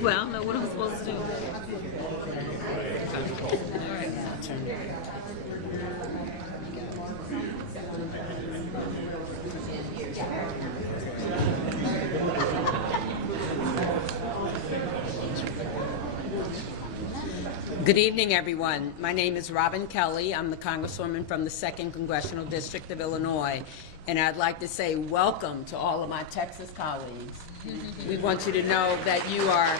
Well, no, what am I supposed to do? Good evening, everyone. My name is Robin Kelly. I'm the Congresswoman from the 2nd Congressional District of Illinois, and I'd like to say welcome to all of my Texas colleagues. We want you to know that you are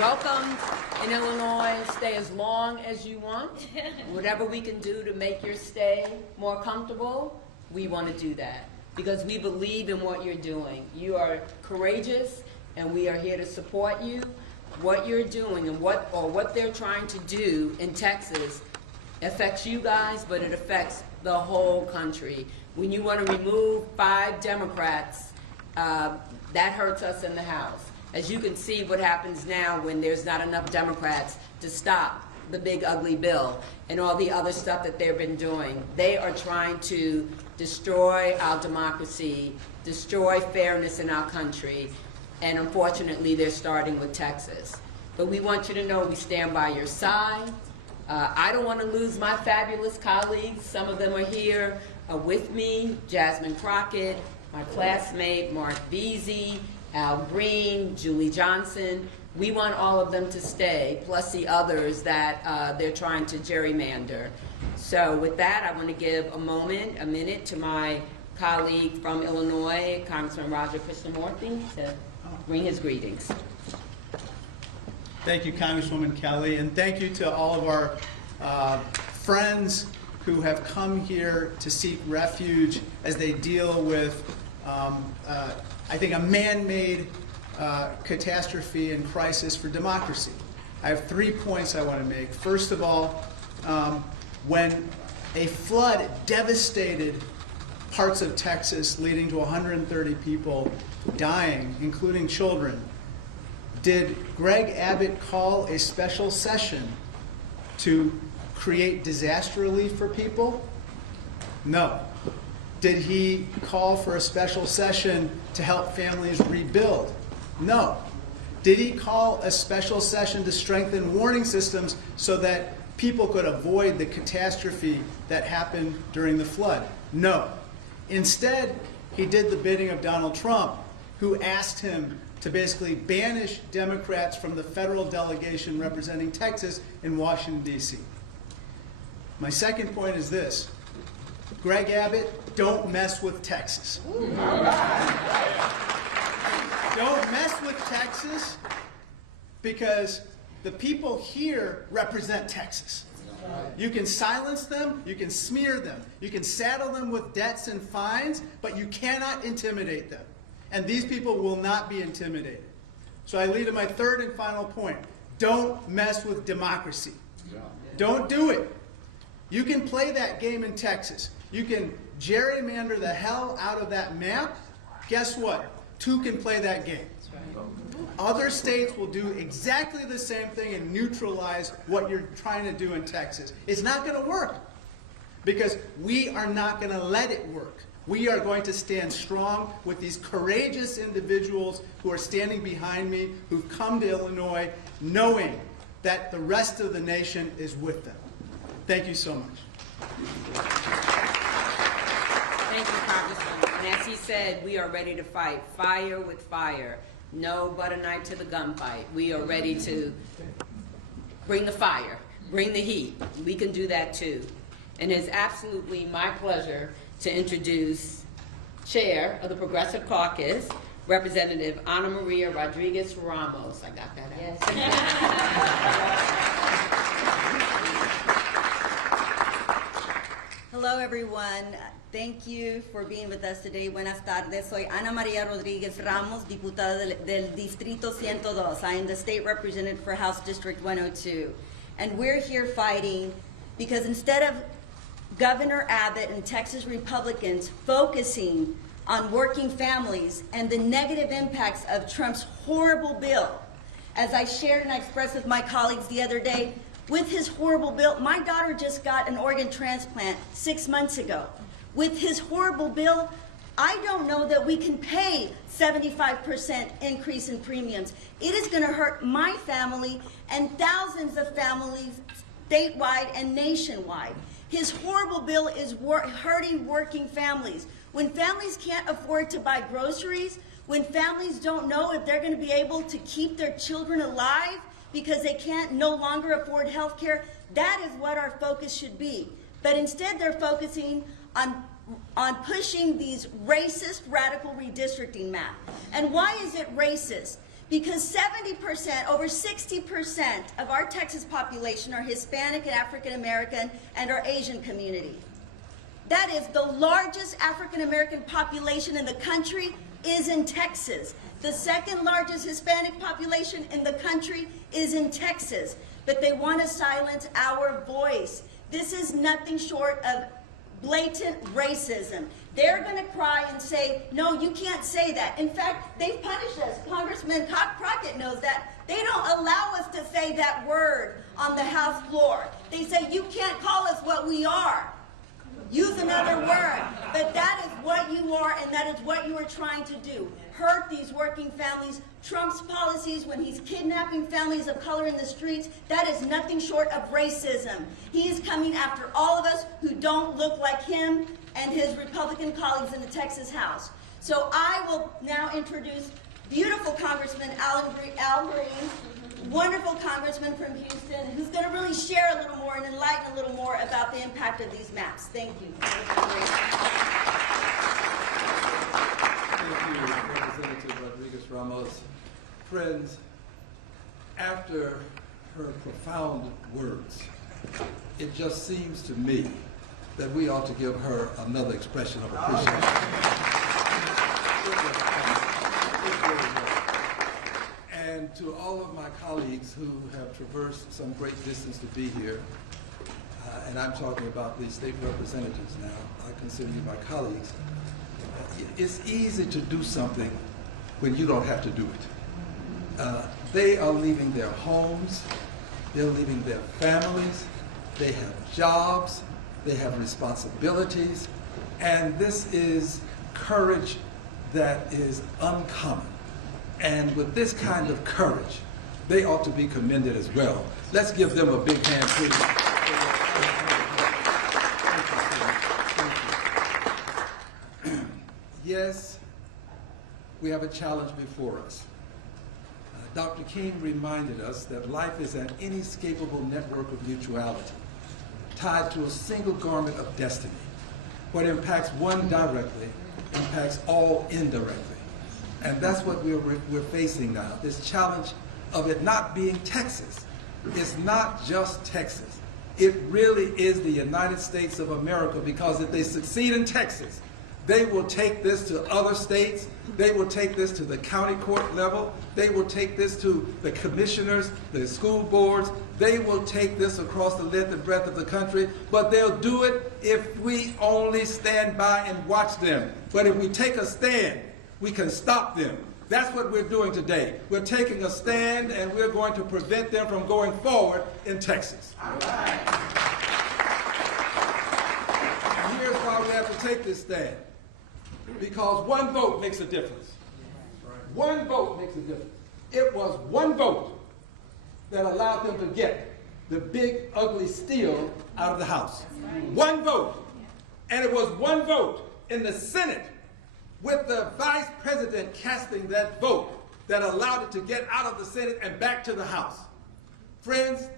welcome in Illinois. Stay as long as you want. Whatever we can do to make your stay more comfortable, we want to do that because we believe in what you're doing. You are courageous, and we are here to support you. What you're doing and what they're trying to do in Texas affects you guys, but it affects the whole country. When you want to remove 5 Democrats, that hurts us in the House. As you can see what happens now when there's not enough Democrats to stop the big ugly bill and all the other stuff that they've been doing. They are trying to destroy our democracy, destroy fairness in our country, and unfortunately they're starting with Texas. But we want you to know we stand by your side. I don't want to lose my fabulous colleagues. Some of them are here with me. Jasmine Crockett, my classmate, Mark Veazey, Al Green, Julie Johnson. We want all of them to stay, plus the others that they're trying to gerrymander. So with that, I want to give a minute to my colleague from Illinois, Congressman Roger Krishnamurthy, to bring his greetings. Thank you, Congresswoman Kelly, and thank you to all of our friends who have come here to seek refuge as they deal with, I think, a man-made catastrophe and crisis for democracy. I have 3 points I want to make. First of all, when a flood devastated parts of Texas, leading to 130 people dying, including children, did Greg Abbott call a special session to create disaster relief for people? No. Did he call for a special session to help families rebuild? No. Did he call a special session to strengthen warning systems so that people could avoid the catastrophe that happened during the flood? No. Instead, he did the bidding of Donald Trump, who asked him to basically banish Democrats from the federal delegation representing Texas in Washington, D.C. My second point is this. Greg Abbott, don't mess with Texas. Don't mess with Texas because the people here represent Texas. You can silence them, you can smear them, you can saddle them with debts and fines, but you cannot intimidate them. And these people will not be intimidated. So I lead to my third and final point. Don't mess with democracy. Don't do it. You can play that game in Texas. You can gerrymander the hell out of that map. Guess what? 2 can play that game. Other states will do exactly the same thing and neutralize what you're trying to do in Texas. It's not going to work because we are not going to let it work. We are going to stand strong with these courageous individuals who are standing behind me, who've come to Illinois, knowing that the rest of the nation is with them. Thank you so much. Thank you, Congressman. And as he said, we are ready to fight fire with fire. No butter knife to the gunfight. We are ready to bring the fire, bring the heat. We can do that too. And it's absolutely my pleasure to introduce Chair of the Progressive Caucus, Representative Ana Maria Rodriguez Ramos. I got that out. Yes. Hello, everyone. Thank you for being with us today. Buenas tardes. Soy Ana Maria Rodriguez Ramos, diputada del Distrito 102. I am the state representative for House District 102. And we're here fighting because instead of Governor Abbott and Texas Republicans focusing on working families and the negative impacts of Trump's horrible bill, as I shared and I expressed with my colleagues the other day, with his horrible bill, my daughter just got an organ transplant 6 months ago. With his horrible bill, I don't know that we can pay 75% increase in premiums. It is going to hurt my family and thousands of families statewide and nationwide. His horrible bill is hurting working families. When families can't afford to buy groceries, when families don't know if they're going to be able to keep their children alive because they can't no longer afford health care, that is what our focus should be. But instead they're focusing on pushing these racist, radical redistricting maps. And why is it racist? Because 70%, over 60% of our Texas population are Hispanic and African American and our Asian community. That is the largest African American population in the country is in Texas. The second largest Hispanic population in the country is in Texas. But they want to silence our voice. This is nothing short of blatant racism. They're going to cry and say, no, you can't say that. In fact, they've punished us. Congressman Crockett knows that. They don't allow us to say that word on the House floor. They say, you can't call us what we are. Use another word. But that is what you are, and that is what you are trying to do. Hurt these working families. Trump's policies when he's kidnapping families of color in the streets, that is nothing short of racism. He is coming after all of us who don't look like him and his Republican colleagues in the Texas House. So I will now introduce beautiful Congressman Al Green, wonderful congressman from Houston, who's going to really share a little more and enlighten a little more about the impact of these maps. Thank you. Thank you, Representative Rodriguez Ramos. Friends, after her profound words, it just seems to me that we ought to give her another expression of appreciation. And to all of my colleagues who have traversed some great distance to be here, and I'm talking about the state representatives now, I consider you my colleagues, it's easy to do something when you don't have to do it. They are leaving their homes, they're leaving their families, they have jobs, they have responsibilities, and this is courage that is uncommon. And with this kind of courage, they ought to be commended as well. Let's give them a big hand, please. Yes, we have a challenge before us. Dr. King reminded us that life is an inescapable network of mutuality, tied to a single garment of destiny. What impacts one directly impacts all indirectly. And that's what we're facing now, this challenge of it not being Texas. It's not just Texas. It really is the United States of America, because if they succeed in Texas, they will take this to other states. They will take this to the county court level. They will take this to the commissioners, the school boards. They will take this across the length and breadth of the country. But they'll do it if we only stand by and watch them. But if we take a stand, we can stop them. That's what we're doing today. We're taking a stand, and we're going to prevent them from going forward in Texas. All right. And here's why we have to take this stand. Because one vote makes a difference. One vote makes a difference. It was one vote that allowed them to get the big, ugly steal out of the House. One vote. And it was one vote in the Senate, with the vice president casting that vote, that allowed it to get out of the Senate and back to the House. Friends,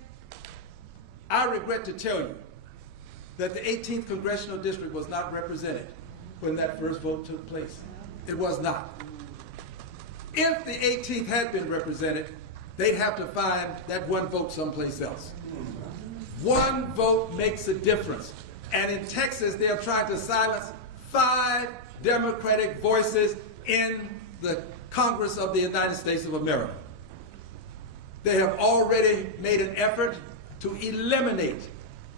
I regret to tell you that the 18th Congressional District was not represented when that first vote took place. It was not. If the 18th had been represented, they'd have to find that one vote someplace else. One vote makes a difference. And in Texas, they are trying to silence 5 Democratic voices in the Congress of the United States of America. They have already made an effort to eliminate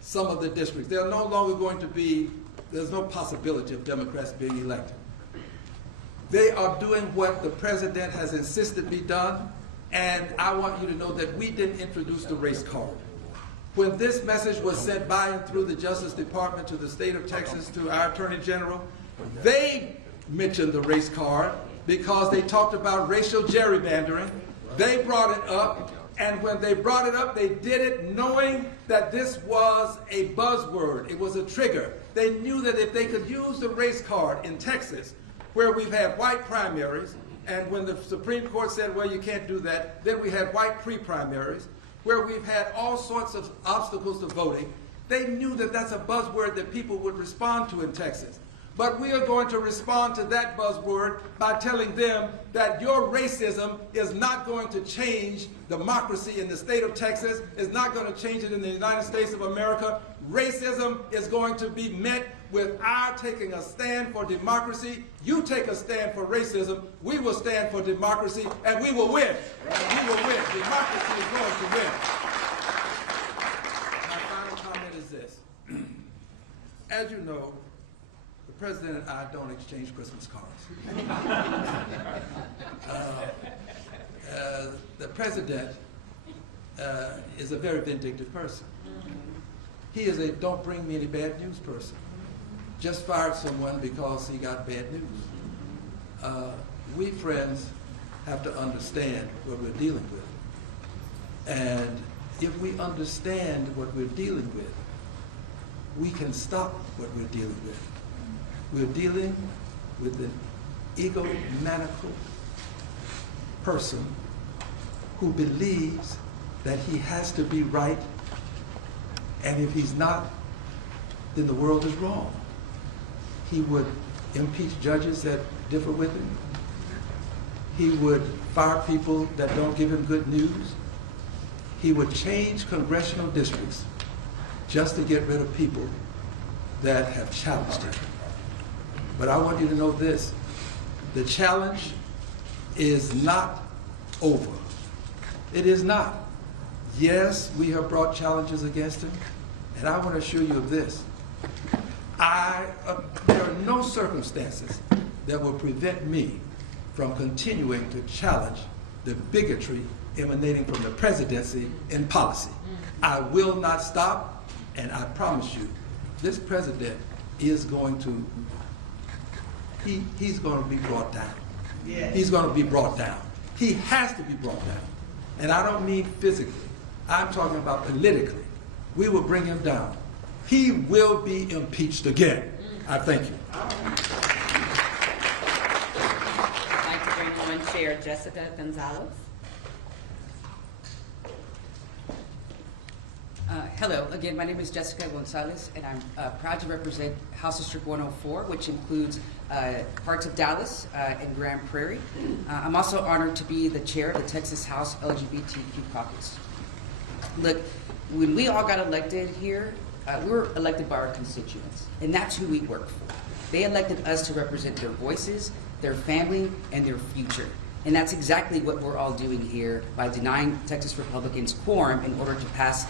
some of the districts. They are no longer going to be, there's no possibility of Democrats being elected. They are doing what the president has insisted be done, and I want you to know that we didn't introduce the race card. When this message was sent by and through the Justice Department to the state of Texas, to our Attorney General, they mentioned the race card because they talked about racial gerrymandering. They brought it up, and when they brought it up, they did it knowing that this was a buzzword. It was a trigger. They knew that if they could use the race card in Texas, where we've had white primaries, and when the Supreme Court said, well, you can't do that, then we had white pre-primaries, where we've had all sorts of obstacles to voting. They knew that that's a buzzword that people would respond to in Texas. But we are going to respond to that buzzword by telling them that your racism is not going to change democracy in the state of Texas, is not going to change it in the United States of America. Racism is going to be met with our taking a stand for democracy. You take a stand for racism, we will stand for democracy, and we will win. We will win. Democracy is going to win. My final comment is this. As you know, the President and I don't exchange Christmas cards. The President is a very vindictive person. He is a don't bring me any bad news person. Just fired someone because he got bad news. We friends have to understand what we're dealing with. And if we understand what we're dealing with, we can stop what we're dealing with. We're dealing with an egomaniacal person who believes that he has to be right, and if he's not, then the world is wrong. He would impeach judges that differ with him. He would fire people that don't give him good news. He would change congressional districts just to get rid of people that have challenged him. But I want you to know this, the challenge is not over. It is not. Yes, we have brought challenges against him, and I want to assure you of this. There are no circumstances that will prevent me from continuing to challenge the bigotry emanating from the presidency in policy. I will not stop, and I promise you, this president is going to, he's going to be brought down. Yeah. He's going to be brought down. He has to be brought down. And I don't mean physically. I'm talking about politically. We will bring him down. He will be impeached again. I thank you. I'd like to bring on Chair Jessica Gonzalez. Hello, again, my name is Jessica Gonzalez, and I'm proud to represent House District 104, which includes parts of Dallas and Grand Prairie. I'm also honored to be the chair of the Texas House LGBTQ caucus. Look, when we all got elected here, we were elected by our constituents, and that's who we work for. They elected us to represent their voices, their family, and their future. And that's exactly what we're all doing here by denying Texas Republicans quorum in order to pass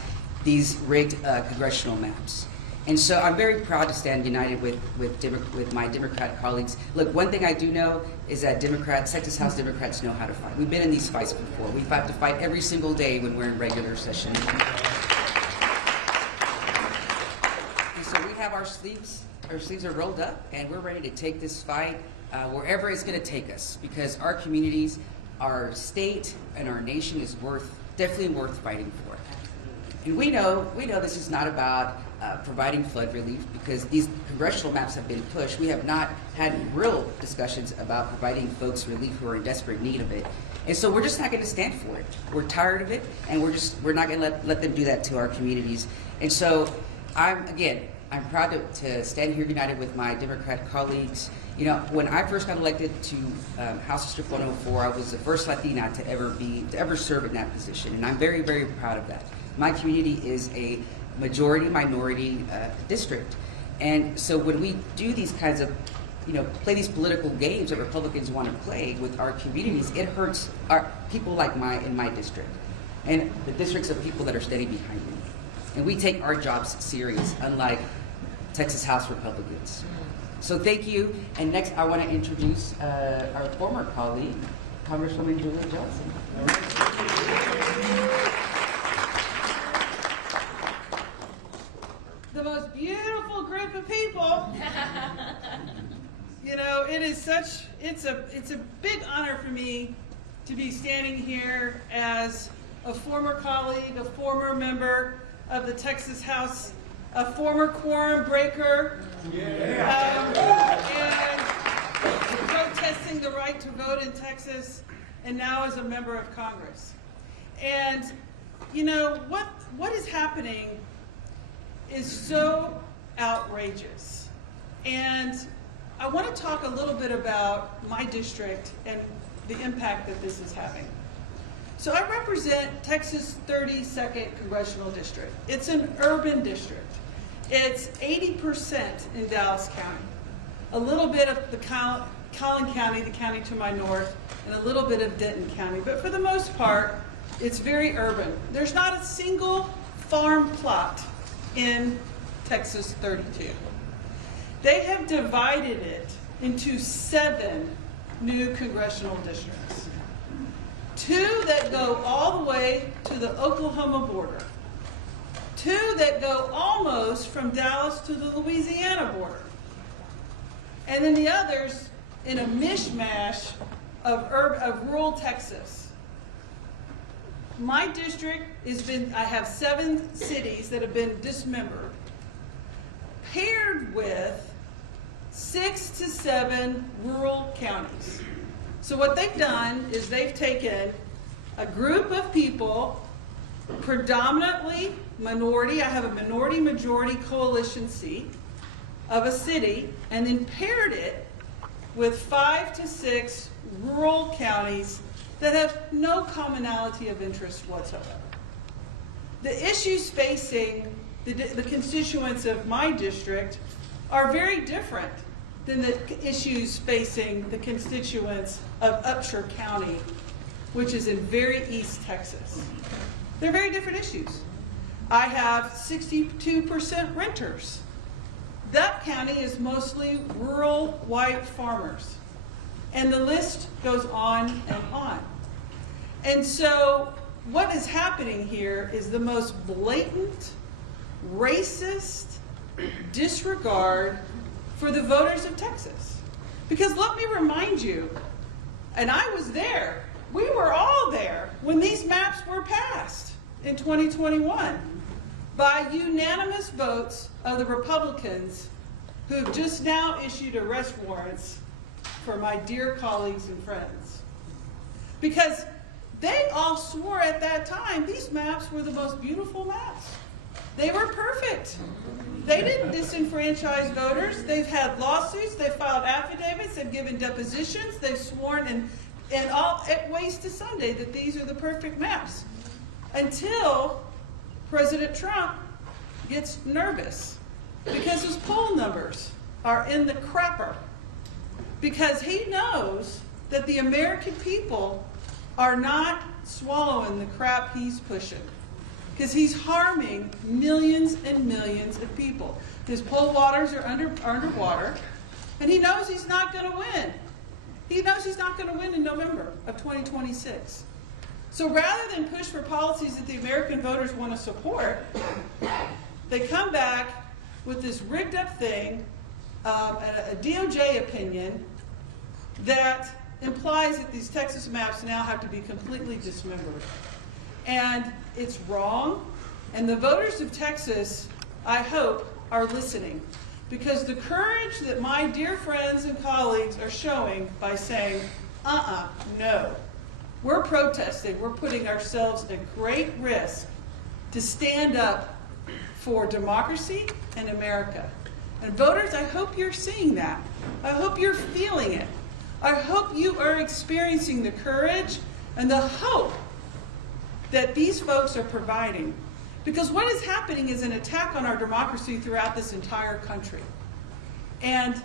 these rigged congressional maps. And so I'm very proud to stand united with my Democrat colleagues. Look, one thing I do know is that Texas House Democrats know how to fight. We've been in these fights before. We have to fight every single day when we're in regular session. And so we have our sleeves are rolled up, and we're ready to take this fight wherever it's gonna take us, because our communities, our state, and our nation is definitely worth fighting for. And we know this is not about providing flood relief, because these congressional maps have been pushed. We have not had real discussions about providing folks relief who are in desperate need of it. And so we're just not going to stand for it. We're tired of it, and we're not going to let them do that to our communities. And so I'm proud to stand here united with my Democrat colleagues. You know, when I first got elected to House District 104, I was the first Latina to ever serve in that position, and I'm very, very proud of that. My community is a majority-minority district, and so when we do these kinds of, play these political games that Republicans want to play with our communities, it hurts our people like in my district, and the districts of people that are standing behind me. And we take our jobs serious, unlike Texas House Republicans. So thank you. And next, I want to introduce our former colleague, Congresswoman Julia Johnson. The most beautiful group of people. It is so it's a big honor for me to be standing here as a former colleague, a former member of the Texas House, a former quorum breaker, and protesting the right to vote in Texas, and now as a member of Congress. And you know, what is happening is so outrageous. And I want to talk a little bit about my district and the impact that this is having. So I represent Texas' 32nd Congressional District. It's an urban district. It's 80% in Dallas County. A little bit of the Collin County, the county to my north, and a little bit of Denton County. But for the most part, it's very urban. There's not a single farm plot in Texas 32. They have divided it into 7 new congressional districts. 2 that go all the way to the Oklahoma border. 2 that go almost from Dallas to the Louisiana border. And then the others in a mishmash of rural Texas. My district I have 7 cities that have been dismembered, paired with 6 to 7 rural counties. So what they've done is they've taken a group of people, predominantly minority, I have a minority-majority coalition seat of a city, and then paired it with 5 to 6 rural counties that have no commonality of interest whatsoever. The issues facing the constituents of my district are very different than the issues facing the constituents of Upshur County, which is in very East Texas. They're very different issues. I have 62% renters. That county is mostly rural white farmers. And the list goes on and on. And so what is happening here is the most blatant, racist disregard for the voters of Texas. Because let me remind you, and I was there, we were all there when these maps were passed in 2021 by unanimous votes of the Republicans who've just now issued arrest warrants for my dear colleagues and friends. Because they all swore at that time these maps were the most beautiful maps. They were perfect. They didn't disenfranchise voters. They've had lawsuits, they've filed affidavits, they've given depositions, they've sworn and all at ways to Sunday that these are the perfect maps. Until President Trump gets nervous because his poll numbers are in the crapper. Because he knows that the American people are not swallowing the crap he's pushing. Because he's harming millions and millions of people. His poll waters are underwater, and he knows he's not going to win. He knows he's not going to win in November of 2026. So rather than push for policies that the American voters want to support, they come back with this rigged up thing, a DOJ opinion that implies that these Texas maps now have to be completely dismembered. And it's wrong. And the voters of Texas, I hope, are listening. Because the courage that my dear friends and colleagues are showing by saying, no. We're protesting. We're putting ourselves at great risk to stand up for democracy and America. And voters, I hope you're seeing that. I hope you're feeling it. I hope you are experiencing the courage and the hope that these folks are providing. Because what is happening is an attack on our democracy throughout this entire country. And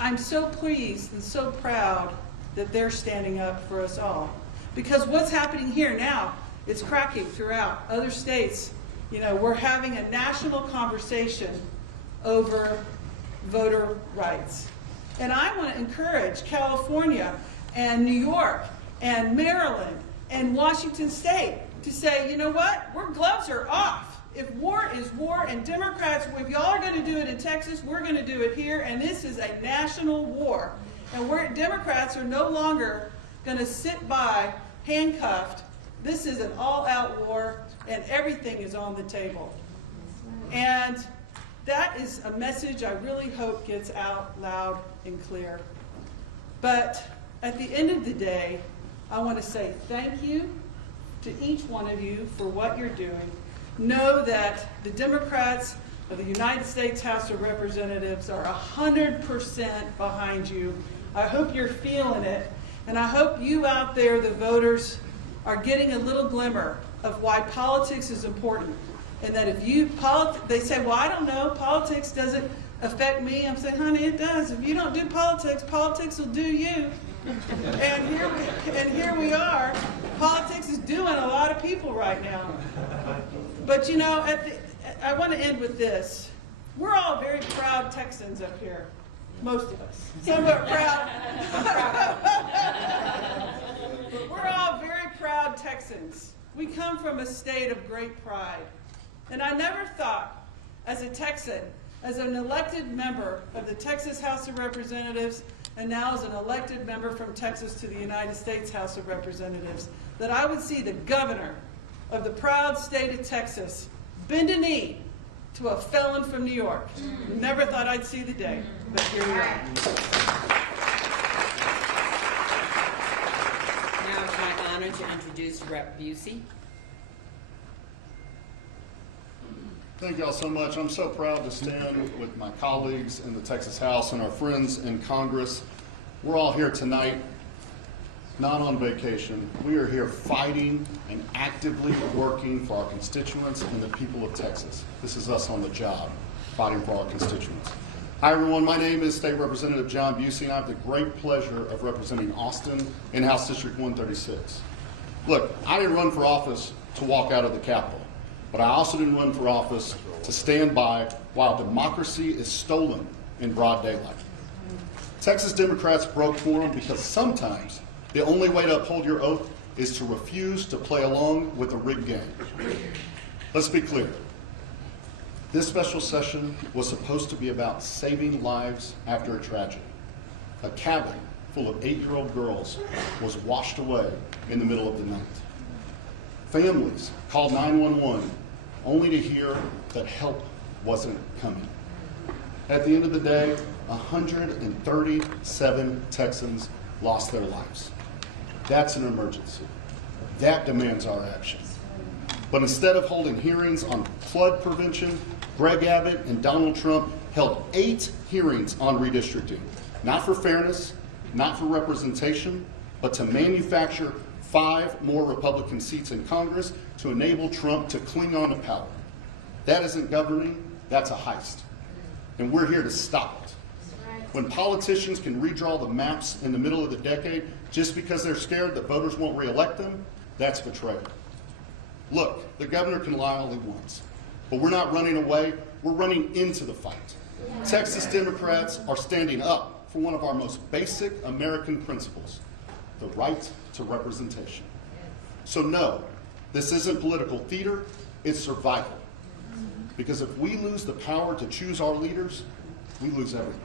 I'm so pleased and so proud that they're standing up for us all. Because what's happening here now, it's cracking throughout other states. You know, we're having a national conversation over voter rights. And I want to encourage California and New York and Maryland and Washington State to say, you know what, gloves are off. If war is war, and Democrats, if y'all are going to do it in Texas, we're going to do it here, and this is a national war. And Democrats are no longer going to sit by handcuffed. This is an all-out war, and everything is on the table. And that is a message I really hope gets out loud and clear. But at the end of the day, I want to say thank you to each one of you for what you're doing. Know that the Democrats of the United States House of Representatives are 100% behind you. I hope you're feeling it, and I hope you out there, the voters, are getting a little glimmer of why politics is important. And that if you, they say, well, I don't know, politics doesn't affect me. I'm saying, honey, it does. If you don't do politics, politics will do you. And here we are. Politics is doing a lot of people right now. But you know, I want to end with this. We're all very proud Texans up here. Most of us. Somewhat proud. But we're all very proud Texans. We come from a state of great pride. And I never thought, as a Texan, as an elected member of the Texas House of Representatives, and now as an elected member from Texas to the United States House of Representatives, that I would see the governor of the proud state of Texas bend a knee to a felon from New York. Never thought I'd see the day, but here we are. Now it's my honor to introduce Rep. Busey. Thank y'all so much. I'm so proud to stand with my colleagues in the Texas House and our friends in Congress. We're all here tonight, not on vacation. We are here fighting and actively working for our constituents and the people of Texas. This is us on the job, fighting for our constituents. Hi everyone, my name is State Representative John Buie, and I have the great pleasure of representing Austin in House District 136. Look, I didn't run for office to walk out of the Capitol. But I also didn't run for office to stand by while democracy is stolen in broad daylight. Texas Democrats broke quorum because sometimes the only way to uphold your oath is to refuse to play along with a rigged game. Let's be clear. This special session was supposed to be about saving lives after a tragedy. A cabin full of 8-year-old girls was washed away in the middle of the night. Families called 911 only to hear that help wasn't coming. At the end of the day, 137 Texans lost their lives. That's an emergency. That demands our action. But instead of holding hearings on flood prevention, Greg Abbott and Donald Trump held 8 hearings on redistricting, not for fairness, not for representation, but to manufacture 5 more Republican seats in Congress to enable Trump to cling on to power. That isn't governing, that's a heist. And we're here to stop it. When politicians can redraw the maps in the middle of the decade just because they're scared that voters won't reelect them, that's betrayal. Look, the governor can lie all he wants, but we're not running away, we're running into the fight. Texas Democrats are standing up for one of our most basic American principles, the right to representation. So no, this isn't political theater, it's survival. Because if we lose the power to choose our leaders, we lose everything.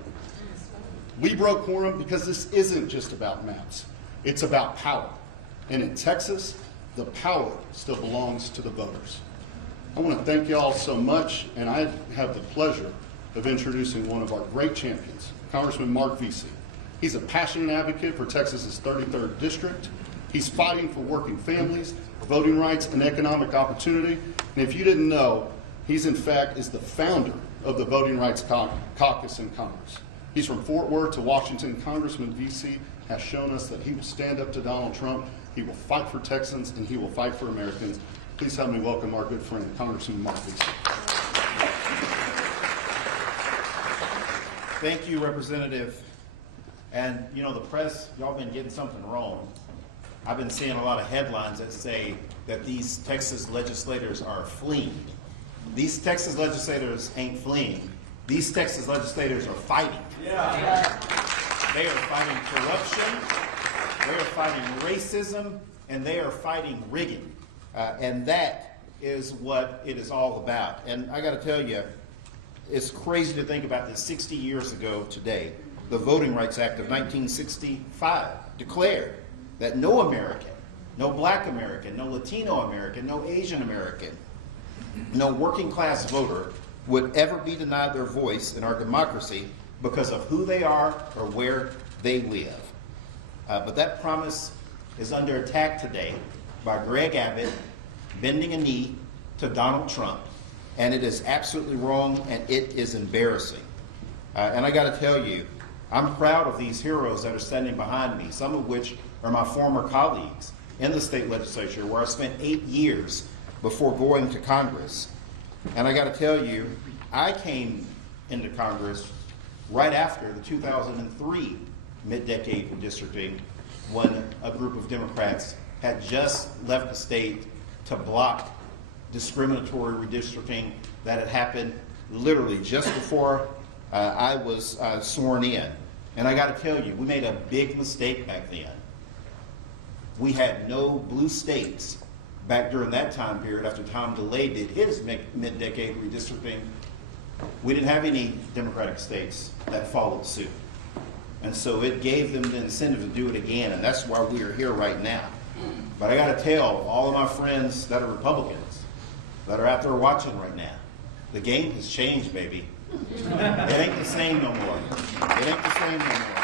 We broke quorum because this isn't just about maps, it's about power. And in Texas, the power still belongs to the voters. I want to thank you all so much, and I have the pleasure of introducing one of our great champions, Congressman Mark Vesey. He's a passionate advocate for Texas's 33rd district. He's fighting for working families, voting rights, and economic opportunity. And if you didn't know, he's in fact is the founder of the Voting Rights Caucus in Congress. He's from Fort Worth to Washington. Congressman Vesey has shown us that he will stand up to Donald Trump, he will fight for Texans, and he will fight for Americans. Please help me welcome our good friend, Congressman Mark Vesey. Thank you, Representative. And you know, the press, y'all been getting something wrong. I've been seeing a lot of headlines that say that these Texas legislators are fleeing. These Texas legislators ain't fleeing. These Texas legislators are fighting. Yeah. They are fighting corruption, they are fighting racism, and they are fighting rigging. And that is what it is all about. And I gotta tell you, it's crazy to think about this 60 years ago today. the Voting Rights Act of 1965 declared that no American, no black American, no Latino American, no Asian American, no working class voter would ever be denied their voice in our democracy because of who they are or where they live. But that promise is under attack today by Greg Abbott bending a knee to Donald Trump. And it is absolutely wrong, and it is embarrassing. And I got to tell you, I'm proud of these heroes that are standing behind me, some of which are my former colleagues in the state legislature, where I spent 8 years before going to Congress. And I got to tell you, I came into Congress right after the 2003 mid-decade redistricting, when a group of Democrats had just left the state to block discriminatory redistricting that had happened literally just before I was sworn in. And I got to tell you, we made a big mistake back then. We had no blue states back during that time period after Tom DeLay did his mid-decade redistricting. We didn't have any Democratic states that followed suit. And so it gave them the incentive to do it again, and that's why we are here right now. But I got to tell all of my friends that are Republicans, that are out there watching right now, the game has changed, baby. It ain't the same no more. It ain't the same no more.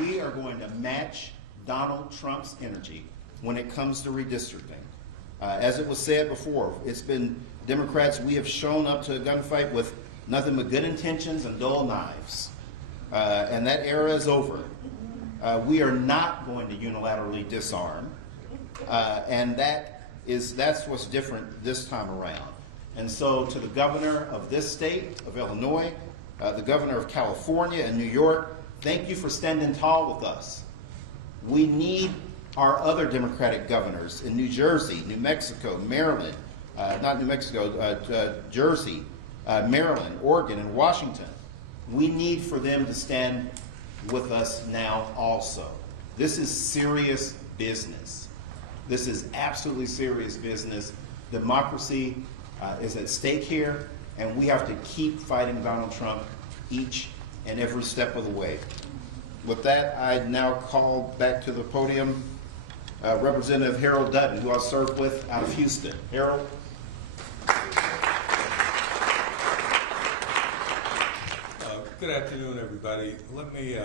We are going to match Donald Trump's energy when it comes to redistricting. As it was said before, it's been Democrats, we have shown up to a gunfight with nothing but good intentions and dull knives. And that era is over. We are not going to unilaterally disarm. And that's what's different this time around. And so to the governor of this state, of Illinois, the governor of California and New York, thank you for standing tall with us. We need our other Democratic governors in New Jersey, New Mexico, Maryland, not New Mexico, Jersey, Maryland, Oregon, and Washington. We need for them to stand with us now also. This is serious business. This is absolutely serious business. Democracy is at stake here, and we have to keep fighting Donald Trump each and every step of the way. With that, I now call back to the podium Representative Harold Dutton, who I served with out of Houston. Harold? Good afternoon, everybody. Let me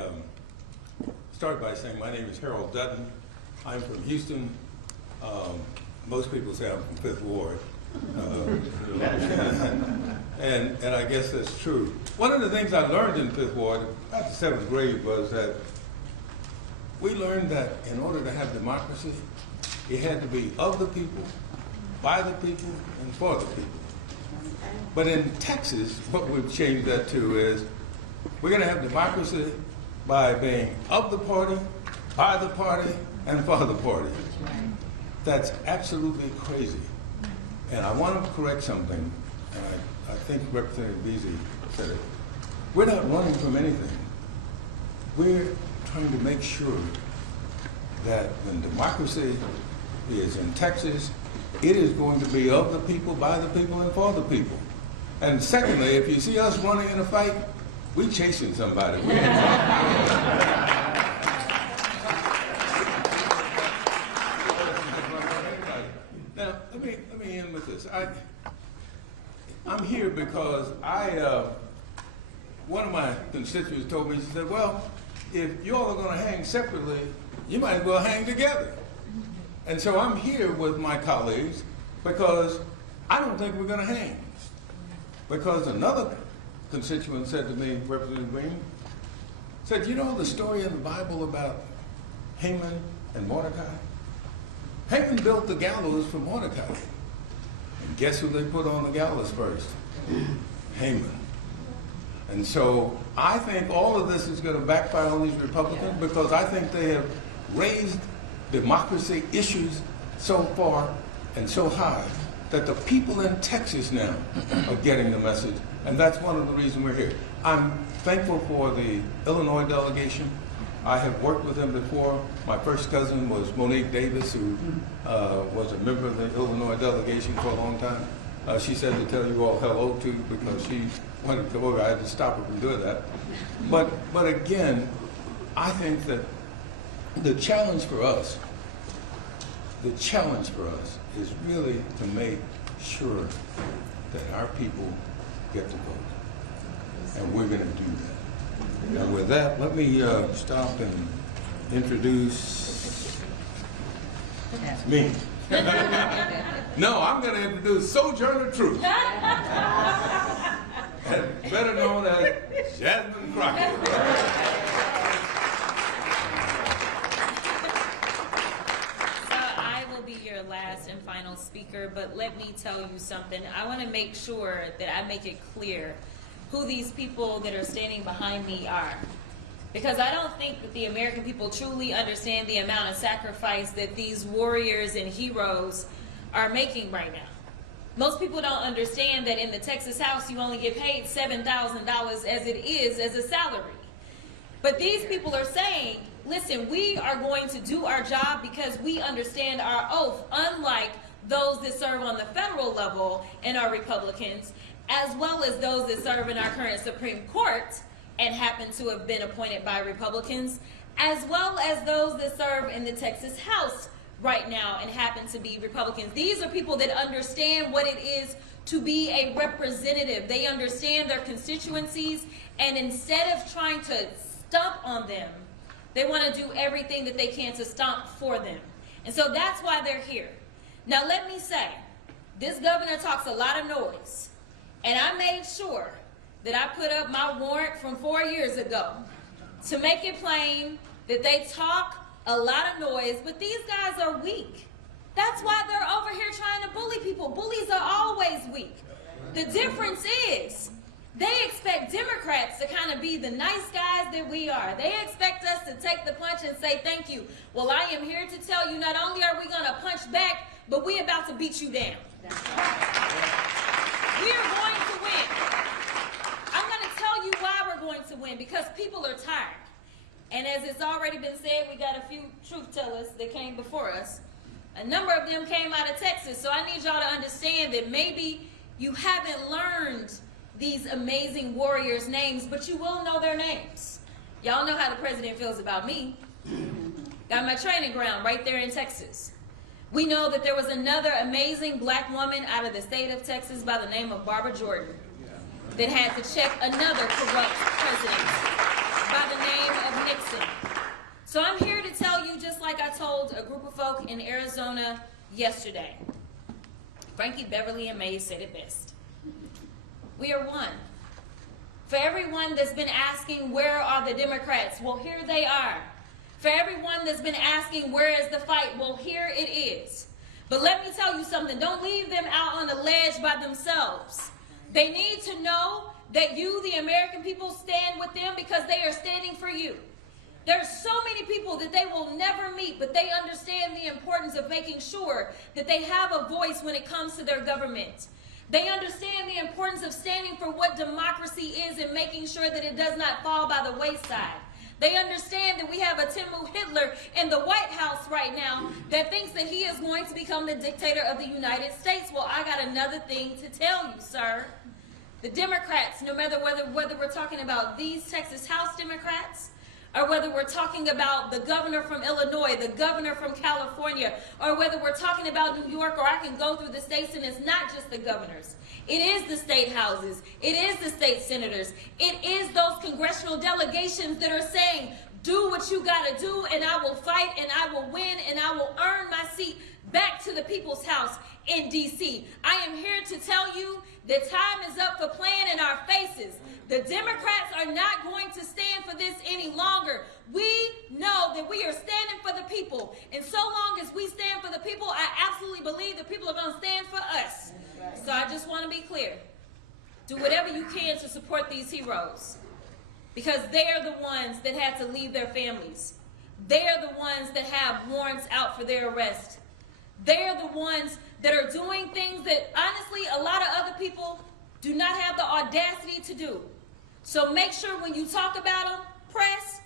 start by saying my name is Harold Dutton. I'm from Houston. Most people say I'm from Fifth Ward. And I guess that's true. One of the things I learned in Fifth Ward after seventh grade was that we learned that in order to have democracy, it had to be of the people, by the people, and for the people. But in Texas, what we've changed that to is we're going to have democracy by being of the party, by the party, and for the party. That's absolutely crazy. And I want to correct something, and I think Representative Beasley said it. We're not running from anything. We're trying to make sure that when democracy is in Texas, it is going to be of the people, by the people, and for the people. And secondly, if you see us running in a fight, we're chasing somebody. Now, let me end with this. I'm here because one of my constituents told me, she said, well, if you all are going to hang separately, you might as well hang together. And so I'm here with my colleagues because I don't think we're going to hang. Because another constituent said to me, Representative Green, said, you know the story in the Bible about Haman and Mordecai? Haman built the gallows for Mordecai. And guess who they put on the gallows first? Haman. And so I think all of this is going to backfire on these Republicans because I think they have raised democracy issues so far and so high that the people in Texas now are getting the message. And that's one of the reasons we're here. I'm thankful for the Illinois delegation. I have worked with them before. My first cousin was Monique Davis, who was a member of the Illinois delegation for a long time. She said to tell you all hello too because she wanted to come over. I had to stop her from doing that. But again, I think that the challenge for us is really to make sure that our people get to vote. And we're going to do that. And with that, let me stop and introduce me. No, I'm going to introduce Sojourner Truth, better known as Jasmine Crockett. Your last and final speaker, but let me tell you something. I want to make sure that I make it clear who these people that are standing behind me are, because I don't think that the American people truly understand the amount of sacrifice that these warriors and heroes are making right now. Most people don't understand that in the Texas House you only get paid $7,000 as it is as a salary. But these people are saying, listen, we are going to do our job because we understand our oath, unlike those that serve on the federal level and are Republicans, as well as those that serve in our current Supreme Court and happen to have been appointed by Republicans, as well as those that serve in the Texas House right now and happen to be Republicans. These are people that understand what it is to be a representative. They understand their constituencies, and instead of trying to stomp on them, they want to do everything that they can to stomp for them. And so that's why they're here. Now let me say, this governor talks a lot of noise. And I made sure that I put up my warrant from 4 years ago to make it plain that they talk a lot of noise, but these guys are weak. That's why they're over here trying to bully people. Bullies are always weak. The difference is, they expect Democrats to kind of be the nice guys that we are. They expect us to take the punch and say thank you. Well, I am here to tell you, not only are we going to punch back, but we're about to beat you down. We are going to win. I'm going to tell you why we're going to win, because people are tired. And as it's already been said, we got a few truth tellers that came before us. A number of them came out of Texas, so I need y'all to understand that maybe you haven't learned these amazing warriors' names, but you will know their names. Y'all know how the president feels about me. Got my training ground right there in Texas. We know that there was another amazing black woman out of the state of Texas by the name of Barbara Jordan that had to check another corrupt president by the name of Nixon. So I'm here to tell you, just like I told a group of folk in Arizona yesterday, Frankie Beverly and Mays said it best. We are one. For everyone that's been asking, where are the Democrats? Well, here they are. For everyone that's been asking, where is the fight? Well, here it is. But let me tell you something. Don't leave them out on the ledge by themselves. They need to know that you, the American people, stand with them because they are standing for you. There's so many people that they will never meet, but they understand the importance of making sure that they have a voice when it comes to their government. They understand the importance of standing for what democracy is and making sure that it does not fall by the wayside. They understand that we have a Timmu Hitler in the White House right now that thinks that he is going to become the dictator of the United States. Well, I got another thing to tell you, sir. The Democrats, no matter whether we're talking about these Texas House Democrats, or whether we're talking about the governor from Illinois, the governor from California, or whether we're talking about New York, or I can go through the states, and it's not just the governors. It is the state houses. It is the state senators. It is those congressional delegations that are saying, do what you got to do, and I will fight, and I will win, and I will earn my seat back to the people's house in D.C. I am here to tell you that time is up for playing in our faces. The Democrats are not going to stand for this any longer. We know that we are standing for the people. And so long as we stand for the people, I absolutely believe that people are going to stand for us. So I just want to be clear. Do whatever you can to support these heroes, because they are the ones that had to leave their families. They are the ones that have warrants out for their arrest. They are the ones that are doing things that, honestly, a lot of other people do not have the audacity to do. So make sure when you talk about them, press,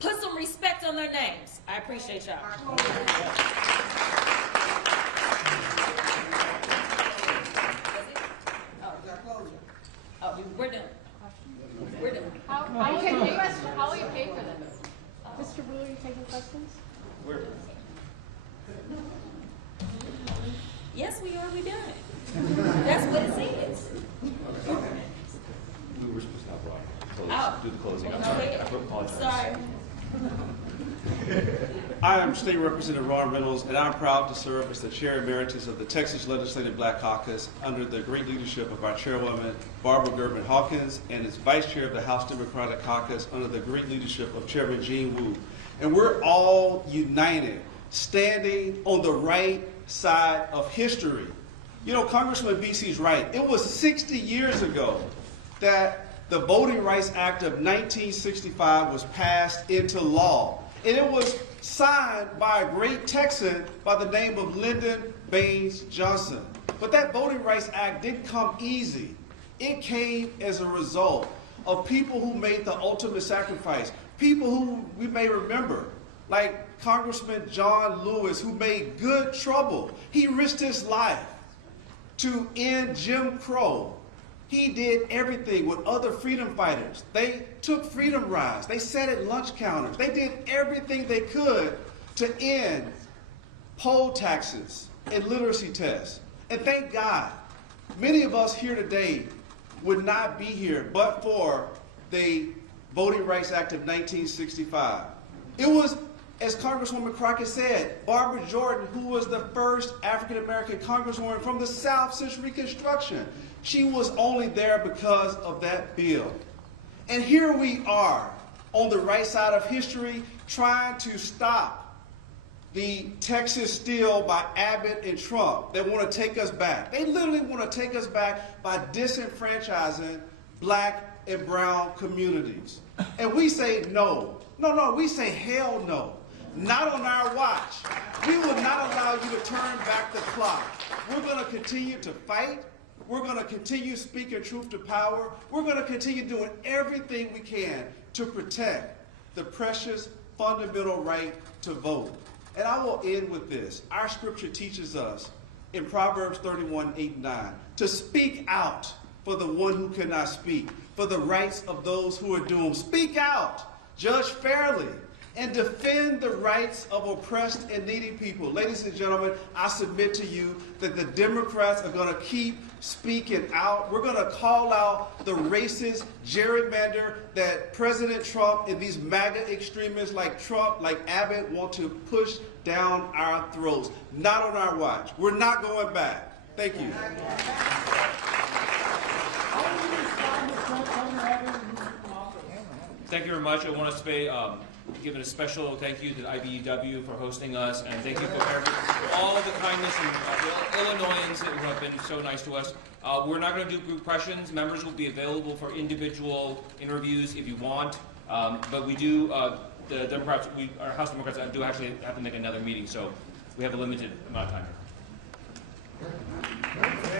put some respect on their names. I appreciate y'all. yes, we are, we done. That's what it says. We were supposed to have Rob Oh. do the closing. I'm Go sorry. ahead. I apologize. Sorry. I am State Representative Ron Reynolds, and I'm proud to serve as the Chair Emeritus of the Texas Legislative Black Caucus under the great leadership of our Chairwoman, Barbara Gerben Hawkins, and as Vice Chair of the House Democratic Caucus under the great leadership of Chairman Gene Wu. And we're all united, standing on the right side of history. You know, Congressman BC's right. It was 60 years ago that the Voting Rights Act of 1965 was passed into law. And it was signed by a great Texan by the name of Lyndon Baines Johnson. But that Voting Rights Act didn't come easy. It came as a result of people who made the ultimate sacrifice, people who we may remember, like Congressman John Lewis, who made good trouble. He risked his life to end Jim Crow. He did everything with other freedom fighters. They took freedom rides. They sat at lunch counters. They did everything they could to end poll taxes and literacy tests. And thank God, many of us here today would not be here but for the Voting Rights Act of 1965. It was, as Congresswoman Crockett said, Barbara Jordan, who was the first African-American congresswoman from the South since Reconstruction. She was only there because of that bill. And here we are on the right side of history trying to stop the Texas steal by Abbott and Trump that want to take us back. They literally want to take us back by disenfranchising black and brown communities. And we say no. No, we say hell no. Not on our watch. We will not allow you to turn back the clock. We're going to continue to fight. We're going to continue speaking truth to power. We're going to continue doing everything we can to protect the precious fundamental right to vote. And I will end with this. Our scripture teaches us in Proverbs 31:8-9 to speak out for the one who cannot speak, for the rights of those who are doomed. Speak out, judge fairly, and defend the rights of oppressed and needy people. Ladies and gentlemen, I submit to you that the Democrats are going to keep speaking out. We're going to call out the racist gerrymander that President Trump and these MAGA extremists like Trump, like Abbott, want to push down our throats. Not on our watch. We're not going back. Thank you. Thank you very much. I want to say, give a special thank you to the IBEW for hosting us, and thank you for all of the kindness and the Illinoisans who have been so nice to us. We're not going to do group questions. Members will be available for individual interviews if you want, but we do, the Democrats, our House Democrats do actually have to make another meeting, so we have a limited amount of time here.